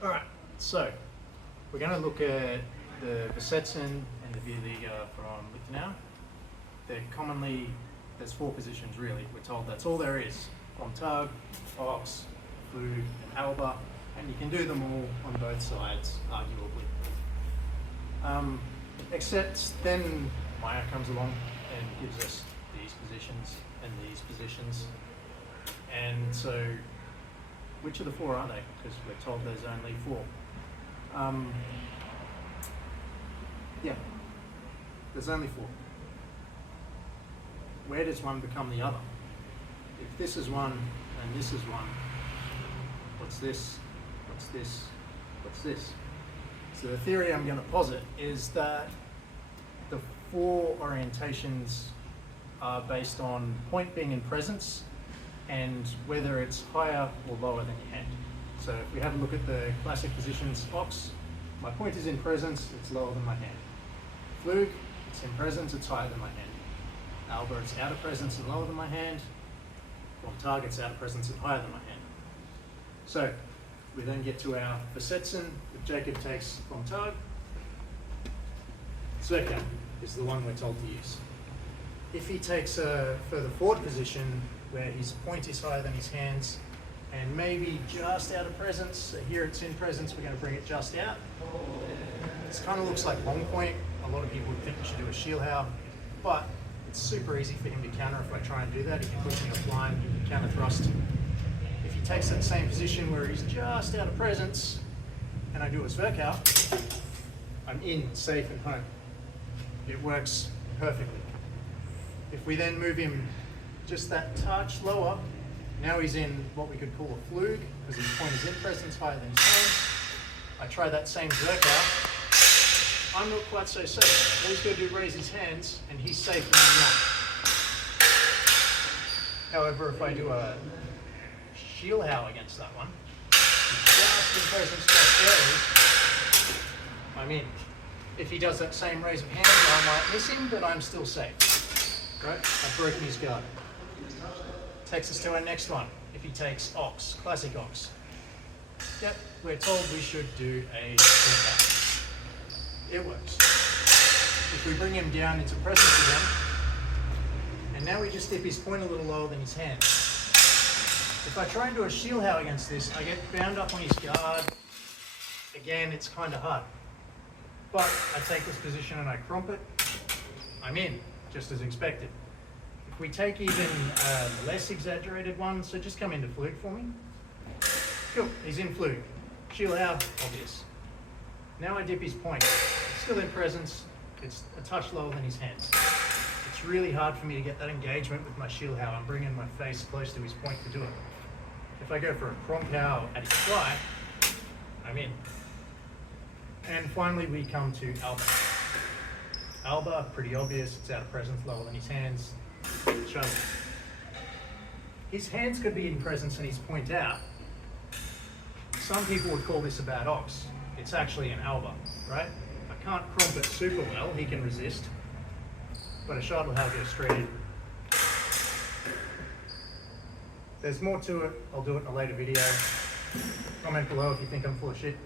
Alright, so we're going to look at the Besetzen and the Vierliga from Lichtenau. There's four positions really, we're told that's all there is. Vom Tag, Ochs, Flug and Alba, and you can do them all on both sides, arguably. Except then Maya comes along and gives us these positions and these positions. And so, which of the four are they? Because we're told there's only four. Yeah, there's only four. Where does one become the other? If this is one and this is one, what's this? What's this? What's this? So the theory I'm going to posit is that the four orientations are based on point being in presence and whether it's higher or lower than your hand. So if we have a look at the classic positions, Ochs, my point is in presence, it's lower than my hand. Flug, it's in presence, it's higher than my hand. Alba, it's out of presence and lower than my hand. Vom Tag, it's out of presence and higher than my hand. So we then get to our Besetzen. If Jacob takes Vom Tag, Zwerka is the one we're told to use. If he takes a further forward position where his point is higher than his hands and maybe just out of presence, so here it's in presence, we're going to bring it just out. This kind of looks like long point. A lot of people would think we should do a Schielhau, but it's super easy for him to counter if I try and do that. He can push me offline, he can counter thrust. If he takes that same position where he's just out of presence and I do a Zwerkau, I'm in, safe and home. It works perfectly. If we then move him just that touch lower, now he's in what we could call a Flug, because his point is in presence higher than his hand. I try that same Zwerkau. I'm not quite so safe. All he's got to do is raise his hands, and he's safe and I'm not. However, if I do a Schielhau against that one, he's just in presence, just barely, I'm in. If he does that same raise of hands, I might miss him, but I'm still safe. Right? I've broken his guard. Takes us to our next one. If he takes Ochs, classic Ochs. Yep, we're told we should do a Schielhau. It works. If we bring him down into presence again, and now we just dip his point a little lower than his hand. If I try and do a Schielhau against this, I get bound up on his guard. Again, it's kind of hard. But I take this position and I crump it, I'm in, just as expected. If we take even a less exaggerated one, so just come into Flug for me. Cool, he's in Flug. Schielhau, obvious. Now I dip his point. It's still in presence, it's a touch lower than his hands. It's really hard for me to get that engagement with my Schielhau. I'm bringing my face close to his point to do it. If I go for a Kromphau at his fly, I'm in. And finally we come to Alba. Alba, pretty obvious, it's out of presence, lower than his hands. Show me. His hands could be in presence and his point out. Some people would call this a bad Ochs. It's actually an Alba, right? I can't crump it super well, he can resist. But a Schielhau goes straight in. There's more to it, I'll do it in a later video. Comment below if you think I'm full of shit.